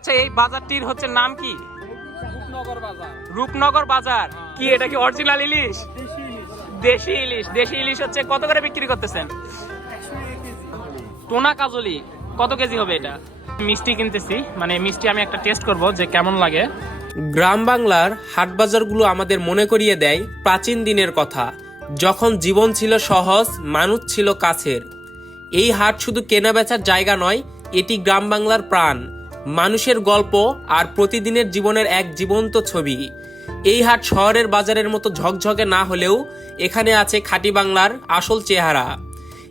আচ্ছা এই বাজারটির হচ্ছে নাম কি? রূপনগর বাজার। রূপনগর বাজার। কি এটা কি অরিজিনাল ইলিশ? দেশি ইলিশ। দেশি ইলিশ। হচ্ছে কত করে বিক্রি করতেছেন? টোনা কাজলি কত কেজি হবে এটা? মিষ্টি কিনতেছি। মানে মিষ্টি আমি একটা টেস্ট করব যে কেমন লাগে। গ্রাম বাংলার হাট হাটবাজারগুলো আমাদের মনে করিয়ে দেয় প্রাচীন দিনের কথা। যখন জীবন ছিল সহজ মানুষ ছিল কাছের। এই হাট শুধু কেনা বেচার জায়গা নয় এটি গ্রাম বাংলার প্রাণ। মানুষের গল্প আর প্রতিদিনের জীবনের এক জীবন্ত ছবি। এই হাট শহরের বাজারের মতো ঝকঝকে না হলেও এখানে আছে খাঁটি বাংলার আসল চেহারা।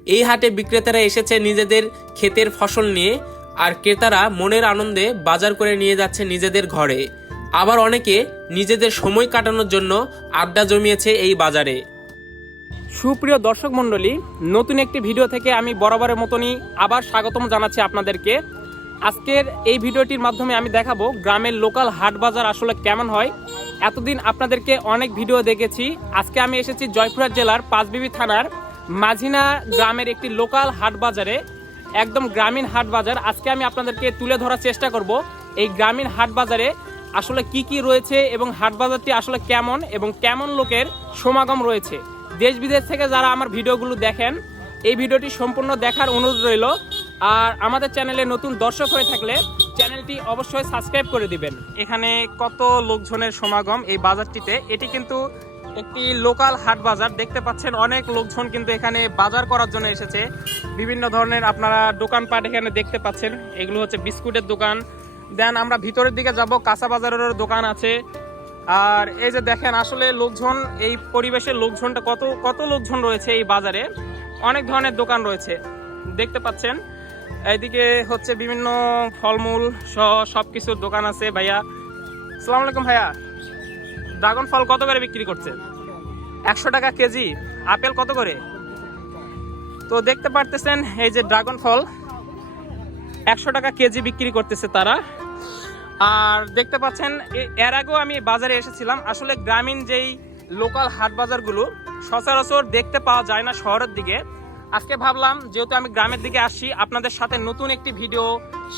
এই হাটে বিক্রেতারা এসেছে নিজেদের ক্ষেতের ফসল নিয়ে আর ক্রেতারা মনের আনন্দে বাজার করে নিয়ে যাচ্ছে নিজেদের ঘরে। আবার অনেকে নিজেদের সময় কাটানোর জন্য আড্ডা জমিয়েছে এই বাজারে। সুপ্রিয় দর্শক মণ্ডলী, নতুন একটি ভিডিও থেকে আমি বরাবরের মতনই আবার স্বাগতম জানাচ্ছি আপনাদেরকে। আজকের এই ভিডিওটির মাধ্যমে আমি দেখাবো গ্রামের লোকাল হাট বাজার আসলে কেমন হয়। এতদিন আপনাদেরকে অনেক ভিডিও দেখেছি। আজকে আমি এসেছি জয়পুরহাট জেলার পাঁচবিবি থানার মাঝিনা গ্রামের একটি লোকাল হাট বাজারে, একদম গ্রামীণ হাট বাজার। আজকে আমি আপনাদেরকে তুলে ধরার চেষ্টা করব এই গ্রামীণ হাট বাজারে আসলে কি কি রয়েছে এবং হাট বাজারটি আসলে কেমন এবং কেমন লোকের সমাগম রয়েছে। দেশ বিদেশ থেকে যারা আমার ভিডিওগুলো দেখেন, এই ভিডিওটি সম্পূর্ণ দেখার অনুরোধ রইল। আর আমাদের চ্যানেলে নতুন দর্শক হয়ে থাকলে চ্যানেলটি অবশ্যই সাবস্ক্রাইব করে দিবেন। এখানে কত লোকজনের সমাগম এই বাজারটিতে? এটি কিন্তু একটি লোকাল হাট বাজার। দেখতে পাচ্ছেন অনেক লোকজন কিন্তু এখানে বাজার করার জন্য এসেছে। বিভিন্ন ধরনের আপনারা দোকানপাট এখানে দেখতে পাচ্ছেন। এগুলো হচ্ছে বিস্কুটের দোকান। দেন আমরা ভিতরের দিকে যাব। কাঁচা বাজারেরও দোকান আছে। আর এই যে দেখেন, আসলে লোকজন, এই পরিবেশের লোকজনটা কত কত লোকজন রয়েছে এই বাজারে? অনেক ধরনের দোকান রয়েছে। দেখতে পাচ্ছেন এইদিকে হচ্ছে বিভিন্ন ফলমূল সহ সব কিছুর দোকান আছে, ভাইয়া। সালাম আলাইকুম, ভাইয়া। ড্রাগন ফল কত করে বিক্রি করছে একশো টাকা কেজি। আপেল কত করে? তো দেখতে পারতেছেন, এই যে ড্রাগন ফল, একশো টাকা কেজি বিক্রি করতেছে তারা। আর দেখতে পাচ্ছেন এর আগেও আমি বাজারে এসেছিলাম। আসলে গ্রামীণ যেই লোকাল হাট বাজারগুলো, সচরাচর দেখতে পাওয়া যায় না শহরের দিকে। আজকে ভাবলাম যেহেতু আমি গ্রামের দিকে আসছি আপনাদের সাথে নতুন একটি ভিডিও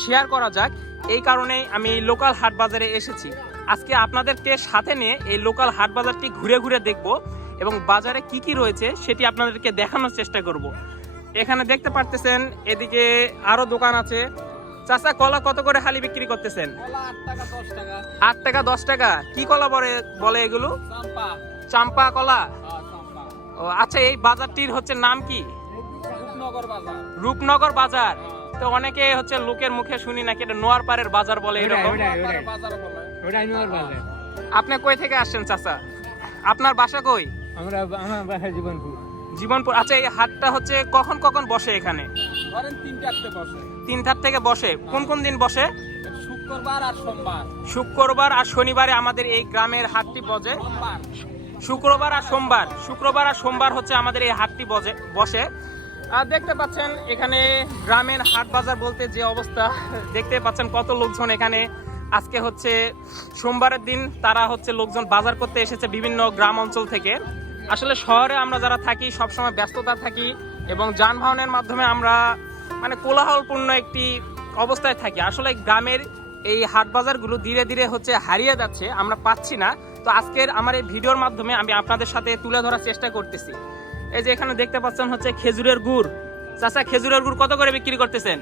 শেয়ার করা যাক। এই কারণেই আমি লোকাল হাট বাজারে এসেছি। আজকে আপনাদেরকে সাথে নিয়ে এই লোকাল হাট বাজারটি ঘুরে ঘুরে দেখব এবং বাজারে কি কি রয়েছে সেটি আপনাদেরকে দেখানোর চেষ্টা করব। এখানে দেখতে পারতেছেন এদিকে আরও দোকান আছে। চাচা কলা কত করে হালি বিক্রি করতেছেন? আট টাকা দশ টাকা। কি কলা বলে বলে এগুলো? চাম্পা। চাম্পা কলা? হ্যাঁ, ও আচ্ছা এই বাজারটির হচ্ছে নাম কি? রূপনগর বাজার। রূপনগর বাজার? তো অনেকে হচ্ছে লোকের মুখে শুনি নাকি এটা নোয়ারপাড়ের বাজার বলে এরকম? বাজার। বলে আপনি কই থেকে আসছেন চাচা? আপনার বাসা কই? আমরা আমার বাসা জীবনপুর। জীবনপুর। আচ্ছা এই হাটটা হচ্ছে কখন কখন বসে এখানে? ধরেন তিন চারটে বসে। তিনটার থেকে বসে? কোন কোন দিন বসে? শুক্রবার আর সোমবার। শুক্রবার আর শনিবারে আমাদের এই গ্রামের হাটটি বসে। শুক্রবার আর সোমবার। শুক্রবার আর সোমবার হচ্ছে আমাদের এই হাটটি বসে বসে। আর দেখতে পাচ্ছেন এখানে গ্রামের হাট বাজার বলতে যে অবস্থা, দেখতে পাচ্ছেন কত লোকজন এখানে। আজকে হচ্ছে সোমবারের দিন তারা হচ্ছে লোকজন বাজার করতে এসেছে বিভিন্ন গ্রাম অঞ্চল থেকে। আসলে শহরে আমরা যারা থাকি, সবসময় ব্যস্ততা থাকি এবং যানবাহনের মাধ্যমে আমরা মানে কোলাহলপূর্ণ একটি অবস্থায় থাকি। আসলে গ্রামের এই হাট বাজারগুলো ধীরে ধীরে হচ্ছে হারিয়ে যাচ্ছে, আমরা পাচ্ছি না। তো আজকের আমার এই ভিডিওর মাধ্যমে আমি আপনাদের সাথে তুলে ধরার চেষ্টা করতেছি। এই যে এখানে দেখতে পাচ্ছেন হচ্ছে খেজুরের গুড়। চাচা খেজুরের গুড় কত করে বিক্রি করতেছেন?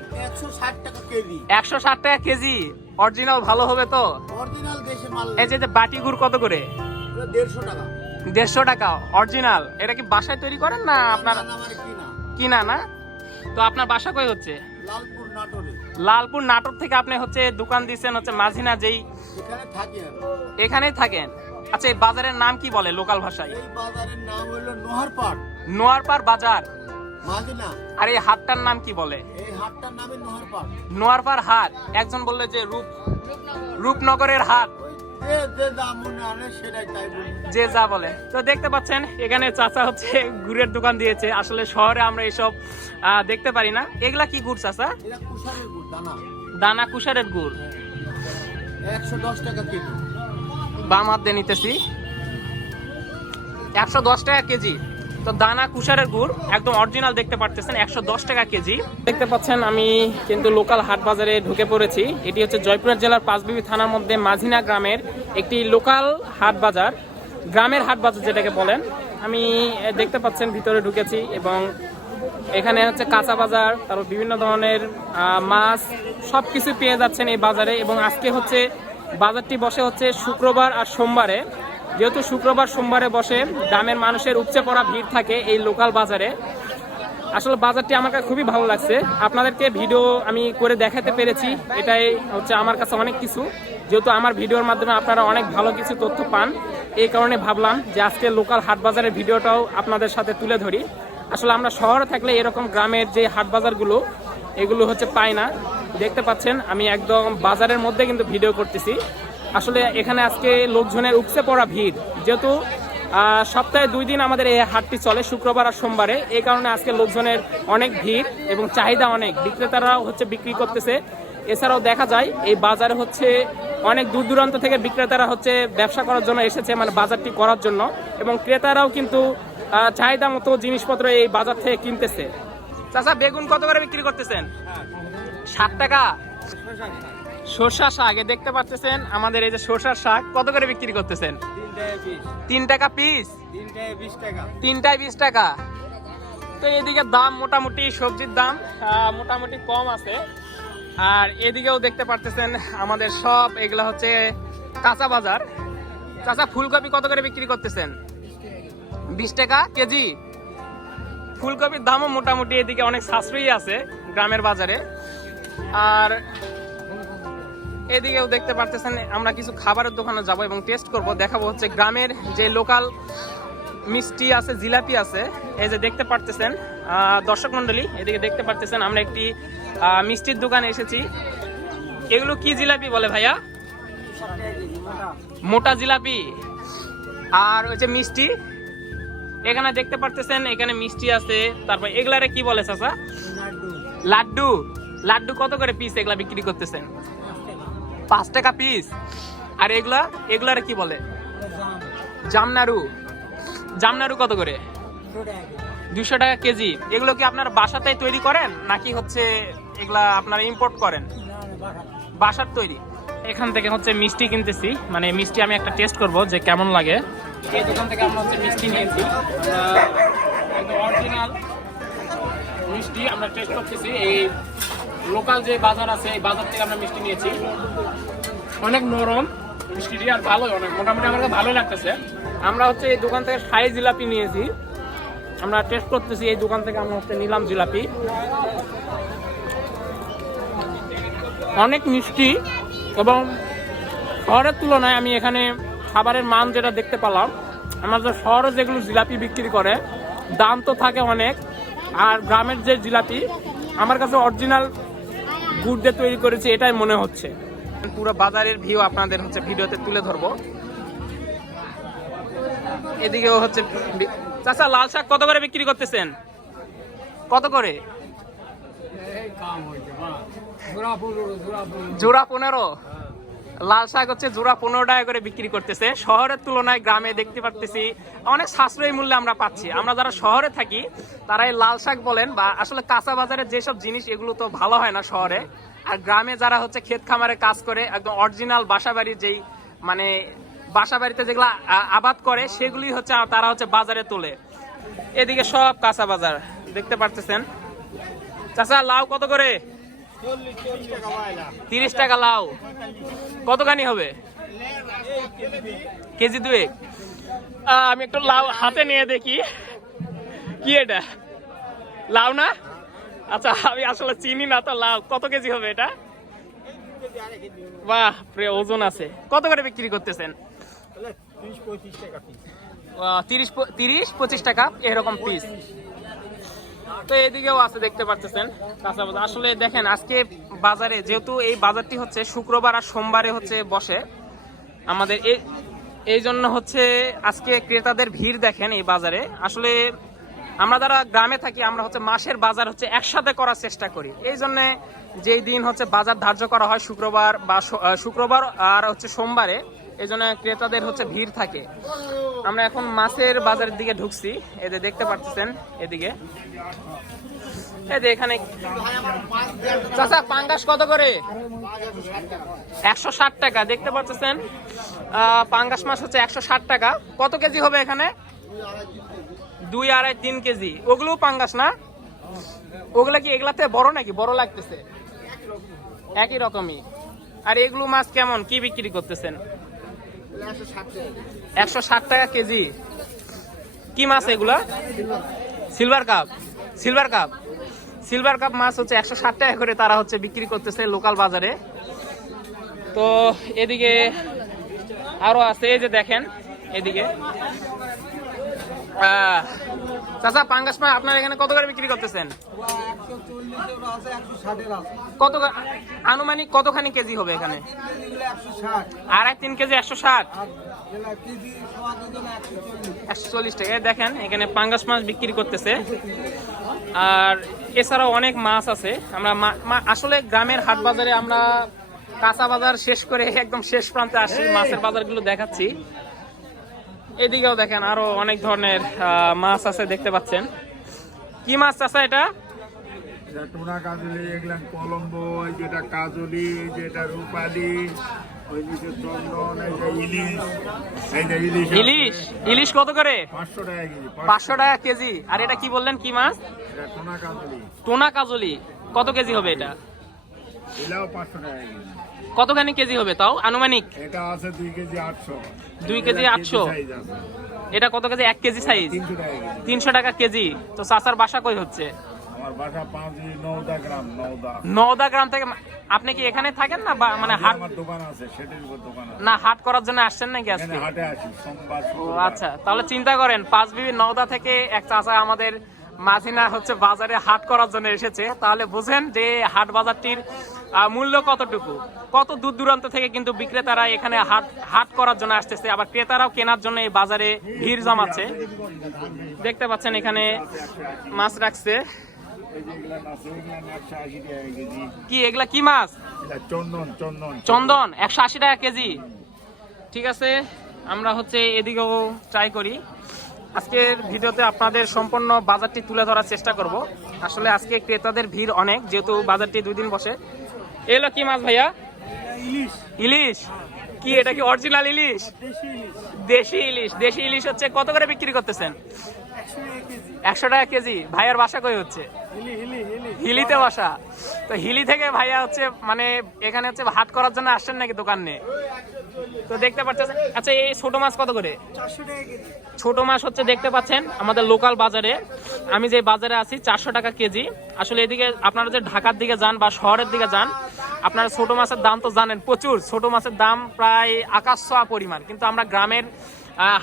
একশো ষাট টাকা কেজি। অরিজিনাল ভালো হবে তো? এই যে বাটি গুড় কত করে? দেড়শো টাকা। দেড়শো টাকা অরিজিনাল এটা কি বাসায় তৈরি করেন না আপনার কিনা। না? তো আপনার বাসা কই হচ্ছে? লালপুর নাটোরে। থেকে আপনি হচ্ছে দোকান দিচ্ছেন হচ্ছে মাঝিনা যেই এখানে এখানেই থাকেন? আচ্ছা এই বাজারের নাম কি বলে লোকাল ভাষায়? এই বাজারের নাম হলো নোয়ারপাড় বাজার? মাঝিনা। আর এই হাটটার নাম কি বলে? এই হাটটার নামে নোহারপাট নোয়ারপাড় হাট। একজন বলল যে রূপ রূপনগরের হাট। যে যে বলি। তো দেখতে পাচ্ছেন এখানে চাচা হচ্ছে গুড়ের দোকান দিয়েছে। আসলে শহরে আমরা এসব দেখতে পারি না। এগুলা কি গুড় চাচা? দানা। দানা কুষারের গুড়। একশো দশ টাকা কেজি। বাম হাত দিয়ে নিতেছি। একশো দশ টাকা কেজি। তো দানা কুষারের গুড়, একদম অরিজিনাল দেখতে পারতেছেন, একশো দশ টাকা কেজি। দেখতে পাচ্ছেন, আমি কিন্তু লোকাল হাট বাজারে ঢুকে পড়েছি। এটি হচ্ছে জয়পুরহাট জেলার পাঁচবিবি থানার মধ্যে মাঝিনা গ্রামের একটি লোকাল হাট বাজার। গ্রামের হাট বাজার যেটাকে বলেন। আমি দেখতে পাচ্ছেন, ভিতরে ঢুকেছি এবং এখানে হচ্ছে কাঁচা বাজার, তারপর বিভিন্ন ধরনের মাছ সব কিছু পেয়ে যাচ্ছেন এই বাজারে এবং আজকে হচ্ছে বাজারটি বসে হচ্ছে শুক্রবার আর সোমবারে। যেহেতু শুক্রবার, সোমবারে বসে গ্রামের মানুষের উপচে পড়া ভিড় থাকে এই লোকাল বাজারে। আসলে বাজারটি আমার কাছে খুবই ভালো লাগছে। আপনাদেরকে ভিডিও আমি করে দেখাতে পেরেছি। এটাই হচ্ছে আমার কাছে অনেক কিছু। যেহেতু আমার ভিডিওর মাধ্যমে আপনারা অনেক ভালো কিছু তথ্য পান, এই কারণে ভাবলাম যে আজকে লোকাল হাট বাজারের ভিডিওটাও আপনাদের সাথে তুলে ধরি। আসলে আমরা শহরে থাকলে এরকম গ্রামের যে হাট বাজারগুলো, এগুলো হচ্ছে পাই না। দেখতে পাচ্ছেন, আমি একদম বাজারের মধ্যে কিন্তু ভিডিও করতেছি। আসলে এখানে আজকে লোকজনের উপচে পড়া ভিড়। যেহেতু সপ্তাহে দুই দিন আমাদের এই হাটটি চলে, শুক্রবার আর সোমবারে। এই কারণে আজকে লোকজনের অনেক ভিড় এবং চাহিদা অনেক। বিক্রেতারাও হচ্ছে বিক্রি করতেছে। এছাড়াও দেখা যায়, এই বাজারে হচ্ছে অনেক দূর দূরান্ত থেকে বিক্রেতারা হচ্ছে ব্যবসা করার জন্য এসেছে মানে বাজারটি করার জন্য। এবং ক্রেতারাও কিন্তু চাহিদা মতো জিনিসপত্র এই বাজার থেকে কিনতেছে। চাচা, বেগুন কত করে বিক্রি করতেছেন? ষাট টাকা। সর্ষা শাক দেখতে পাচ্ছেন আমাদের এই যে সর্ষার শাক, কত করে বিক্রি করতেছেন? তিন টাকা পিস। তিনটায় বিশ টাকা। তো এদিকে দাম মোটামুটি, সবজির দাম মোটামুটি কম আছে। আর এদিকেও দেখতে পারতেছেন আমাদের সব, এগুলা হচ্ছে কাঁচা বাজার। কাঁচা ফুলকপি কত করে বিক্রি করতেছেন? বিশ টাকা কেজি। ফুলকপির দামও মোটামুটি এদিকে অনেক সাশ্রয়ী আছে গ্রামের বাজারে। আর এদিকেও দেখতে পারতেছেন আমরা কিছু খাবারের দোকানে যাব এবং টেস্ট করব। দেখাবো হচ্ছে গ্রামের যে লোকাল মিষ্টি আছে জিলাপি আছে এই যে দেখতে পারতেছেন দর্শক মন্ডলী এদিকে দেখতে পারতেছেন আমরা একটি মিষ্টির দোকানে এসেছি। এগুলো কি জিলাপি বলে ভাইয়া? মোটা জিলাপি। আর ওই যে মিষ্টি এখানে দেখতে পারতেছেন এখানে মিষ্টি আছে তারপর এগুলারে কি বলে চাচা? লাড্ডু। লাড্ডু কত করে পিস এগুলা বিক্রি করতেছেন? পাঁচ টাকা পিস আর এগুলা, এগুলারে কি বলে? জামনারু। জামনারু কত করে? দুশো টাকা কেজি। এগুলো কি আপনার বাসাতেই তৈরি করেন? নাকি হচ্ছে এগুলা আপনারা ইম্পোর্ট করেন? বাসার তৈরি। এখান থেকে হচ্ছে মিষ্টি কিনতেছি। মানে মিষ্টি আমি একটা টেস্ট করব যে কেমন লাগে। এই দোকান থেকে আমরা হচ্ছে মিষ্টি নিয়েছি। অরিজিনাল মিষ্টি আমরা টেস্ট করতেছি। এই লোকাল যে বাজার আছে, এই বাজার থেকে আমরা মিষ্টি নিয়েছি। অনেক নরম মিষ্টিটি আর ভালোই অনেক। মোটামুটি আমার ভালোই লাগতেছে। আমরা হচ্ছে এই দোকান থেকে শাহি জিলাপি নিয়েছি। আমরা টেস্ট করতেছি, এই দোকান থেকে আমরা হচ্ছে নিলাম জিলাপি। অনেক মিষ্টি এবং শহরের তুলনায় আমি এখানে খাবারের মান যেটা দেখতে পেলাম আমাদের শহরে যেগুলো জিলাপি বিক্রি করে, দাম তো থাকে অনেক। আর গ্রামের যে জিলাপি, আমার কাছে অরিজিনাল গুড় দিয়ে তৈরি করেছে এটাই মনে হচ্ছে। পুরো বাজারের ভিউ আপনাদের হচ্ছে ভিডিওতে তুলে ধরবো। এদিকেও হচ্ছে চাষা চাচা লাল শাক কত করে বিক্রি করতেছেন? কত করে? জোড়া পনেরো? লাল শাক হচ্ছে জোড়া পনেরো টাকা করে বিক্রি করতেছে। শহরের তুলনায় গ্রামে দেখতে পারতেছি অনেক সাশ্রয়ী মূল্যে আমরা পাচ্ছি। আমরা যারা শহরে থাকি, তারা এই লাল শাক বলেন বা আসলে কাঁচা বাজারের যেসব জিনিস, এগুলো তো ভালো হয় না শহরে। আর গ্রামে যারা হচ্ছে ক্ষেত খামারে কাজ করে, একদম অরিজিনাল বাসা বাড়ির যেই মানে বাসা বাড়িতে যেগুলো আবাদ করে সেগুলি হচ্ছে তারা হচ্ছে বাজারে তোলে। এদিকে সব কাঁচা বাজার, দেখতে পারতেছেন। চাচা, লাউ কত করে? তিরিশ টাকা লাউ। কতখানি হবে? কেজি দুয়েক। আমি একটু লাউ হাতে নিয়ে দেখি। কি এটা? লাউ না? আচ্ছা আমি আসলে চিনি না তো লাউ। কত কেজি হবে এটা? বাহ প্রে ওজন আছে। কত করে বিক্রি করতেছেন? তিরিশ তিরিশ পঁচিশ টাকা এরকম পিস তো এদিকেও আছে, দেখতে পাচ্ছেন বাজার আসলে দেখেন, আজকে বাজারে যেহেতু এই বাজারটি হচ্ছে শুক্রবার আর সোমবারে হচ্ছে বসে, আমাদের এই এই জন্য হচ্ছে আজকে ক্রেতাদের ভিড় দেখেন এই বাজারে। আসলে আমরা যারা গ্রামে থাকি, আমরা হচ্ছে মাসের বাজার হচ্ছে একসাথে করার চেষ্টা করি। এই জন্য যেই দিন হচ্ছে বাজার ধার্য করা হয় শুক্রবার বা শুক্রবার আর হচ্ছে সোমবারে এই ক্রেতাদের হচ্ছে ভিড় থাকে। আমরা এখন মাছের বাজারের দিকে ঢুকছি। এতে দেখতে পাচ্ছেন এদিকে। এখানে চাচা, পাঙ্গাস কত করে? একশো ষাট টাকা, দেখতে পাচ্ছেন পাঙ্গাস মাছ হচ্ছে একশো ষাট টাকা। কত কেজি হবে এখানে? দুই আড়াই তিন কেজি। ওগুলো পাঙ্গাস না? ওগুলা কি এগুলাতে বড় নাকি? বড় লাগতেছে। একই রকমই। আর এগুলো মাছ কেমন? কি বিক্রি করতেছেন? একশো ষাট টাকা কেজি। কি মাছ এগুলা? Silver carp silver carp silver carp মাছ হচ্ছে একশো ষাট টাকা করে তারা হচ্ছে বিক্রি করতেছে লোকাল বাজারে। তো এদিকে আরও আছে, এই যে দেখেন, এদিকে। চাচা, পাঙ্গাস মাছ আপনার এখানে কত করে বিক্রি করতেছেন? কত আনুমানিক কতখানি কেজি হবে এখানে? আড়াই তিন কেজি একশো ষাট? একশো চল্লিশ টাকা। দেখেন, এখানে পাঙ্গাস মাছ বিক্রি করতেছে। আর এছাড়াও অনেক মাছ আছে। আমরা আসলে গ্রামের হাট বাজারে আমরা কাঁচা বাজার শেষ করে একদম শেষ প্রান্তে আসি, মাছের বাজারগুলো দেখাচ্ছি। এদিকেও দেখেন আরও অনেক ধরনের মাছ আছে দেখতে পাচ্ছেন। কি মাছ আছে এটা? এটা কাজলি এগুলা কলম্বো যেটা কাজলি যেটা রূপালি ওই নিচে চন্দন এই যে ইলিশ ইলিশ কত করে? পাঁচশো টাকা কেজি আর এটা কি বললেন কি মাছ? টোনা কাজলি। কত কেজি হবে এটা? পাঁচশো টাকা কতখানি কেজি হবে তাও? আনুমানিক? এটা আছে দুই কেজি আটশো। দুই কেজি আটশো? এটা কত কেজি? এক কেজি সাইজ তিনশো টাকা কেজি। তো চাচার বাসা কই হচ্ছে? আমার বাসা নৌদা গ্রাম নৌদা নওদা গ্রাম থেকে আপনি কি এখানে থাকেন না মানে হাট আমার দোকান আছে সেটির উপর দোকান আছে। না হাট করার জন্য আসছেন নাকি আজকে? হাটে আসি সোমবার ও আচ্ছা তাহলে চিন্তা করেন পাঁচ বিবি নওদা থেকে এক চাচা আমাদের মাঝিনা হচ্ছে বাজারে হাট করার জন্য এসেছে। তাহলে বুঝেন যে হাট বাজারটির মূল্য কতটুকু? কত দূর দূরান্ত থেকে কিন্তু বিক্রেতারা এখানে হাট হাট করার জন্য আসতেছে, আবার ক্রেতারাও কেনার জন্য এই বাজারে ভিড় জমাচ্ছে। দেখতে পাচ্ছেন এখানে মাছ রাখছে। কি, এগুলা কি মাছ? চন্দন চন্দন চন্দন একশো আশি টাকা কেজি। ঠিক আছে, আমরা হচ্ছে এদিকেও ট্রাই করি। আজকের ভিডিওতে আপনাদের সম্পূর্ণ বাজারটি তুলে ধরার চেষ্টা করব। আসলে আজকে ক্রেতাদের ভিড় অনেক, যেহেতু বাজারটি দুই দিন বসে। এলো কি মাছ ভাইয়া? ইলিশ। ইলিশ? কি এটা কি অরিজিনাল ইলিশ? দেশি ইলিশ। দেশি ইলিশ। দেশি ইলিশ হচ্ছে কত করে বিক্রি করতেছেন? একশো টাকা কেজি। ভাইয়ার বাসা কই হচ্ছে? হিলি হিলি হিলি। হিলিতে বাসা। তো হিলি থেকে ভাইয়া হচ্ছে মানে এখানে হচ্ছে হাট করার জন্য আসছেন নাকি দোকানে? তো দেখতে পাচ্ছেন আচ্ছা এই ছোট মাছ কত করে? ছোট মাছ হচ্ছে দেখতে পাচ্ছেন আমাদের লোকাল বাজারে। আমি যে বাজারে আছি চারশো টাকা কেজি। আসলে এদিকে আপনারা যে ঢাকার দিকে যান বা শহরের দিকে যান আপনারা ছোট মাছের দাম তো জানেন প্রচুর। ছোট মাছের দাম প্রায় আকাশ ছোঁয়া পরিমাণ। কিন্তু আমরা গ্রামের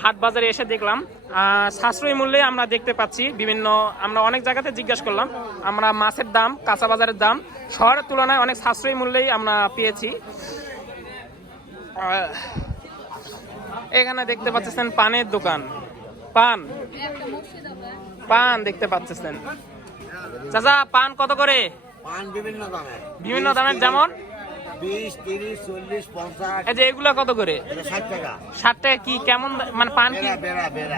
হাট বাজারে এসে দেখলাম। সাশ্রয়ী মূল্যে আমরা দেখতে পাচ্ছি বিভিন্ন আমরা অনেক জায়গাতে জিজ্ঞাসা করলাম। আমরা মাছের দাম কাঁচা বাজারের দাম শহরের তুলনায় অনেক সাশ্রয়ী মূল্যেই আমরা পেয়েছি। এখানে দেখতে পাচ্ছেন পানের দোকান। পান। পান দেখতে পাচ্ছেন। চাচা পান কত করে? পান বিভিন্ন দামের বিভিন্ন দামের যেমন? বিশ তিরিশ চল্লিশ পঞ্চাশ। এই যে এগুলা কত করে? এটা ষাট টাকা। ষাট টাকা কি কেমন মানে পান কি?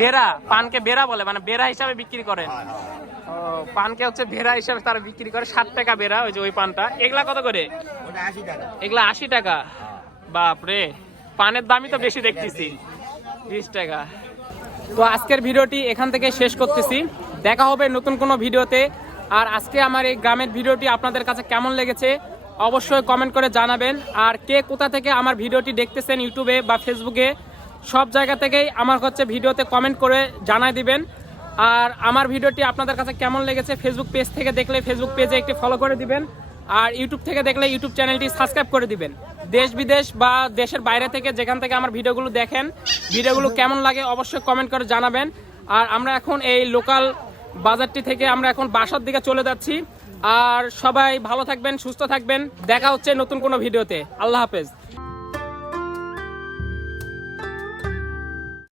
বেড়া পানকে বেড়া বলে মানে বেড়া হিসাবে বিক্রি করেন? হয়, হয়। পানকে হচ্ছে বেড়া হিসাবে তারা বিক্রি করে ষাট টাকা ওই যে ওই পানটা। এগুলা কত করে? এগুলা আশি টাকা? বাপরে পানের দামই তো বেশি দেখতেছি। বিশ টাকা। তো আজকের ভিডিওটি এখান থেকে শেষ করতেছি। দেখা হবে নতুন কোনো ভিডিওতে। আর আজকে আমার এই গ্রামের ভিডিওটি আপনাদের কাছে কেমন লেগেছে অবশ্যই কমেন্ট করে জানাবেন। আর কে কোথা থেকে আমার ভিডিওটি দেখতেছেন ইউটিউবে বা ফেসবুকে, সব জায়গা থেকেই আমার হচ্ছে ভিডিওতে কমেন্ট করে জানাই দিবেন। আর আমার ভিডিওটি আপনাদের কাছে কেমন লেগেছে ফেসবুক পেজ থেকে দেখলে ফেসবুক পেজে একটি ফলো করে দিবেন। আর ইউটিউব থেকে দেখলে ইউটিউব চ্যানেলটি সাবস্ক্রাইব করে দিবেন। দেশ বিদেশ বা দেশের বাইরে থেকে যেখান থেকে আমার ভিডিওগুলো দেখেন, ভিডিওগুলো কেমন লাগে অবশ্যই কমেন্ট করে জানাবেন। আর আমরা এখন এই লোকাল বাজারটি থেকে আমরা এখন বাসার দিকে চলে যাচ্ছি। আর সবাই ভালো থাকবেন সুস্থ থাকবেন। দেখা হচ্ছে নতুন কোনো ভিডিওতে। আল্লাহ হাফেজ।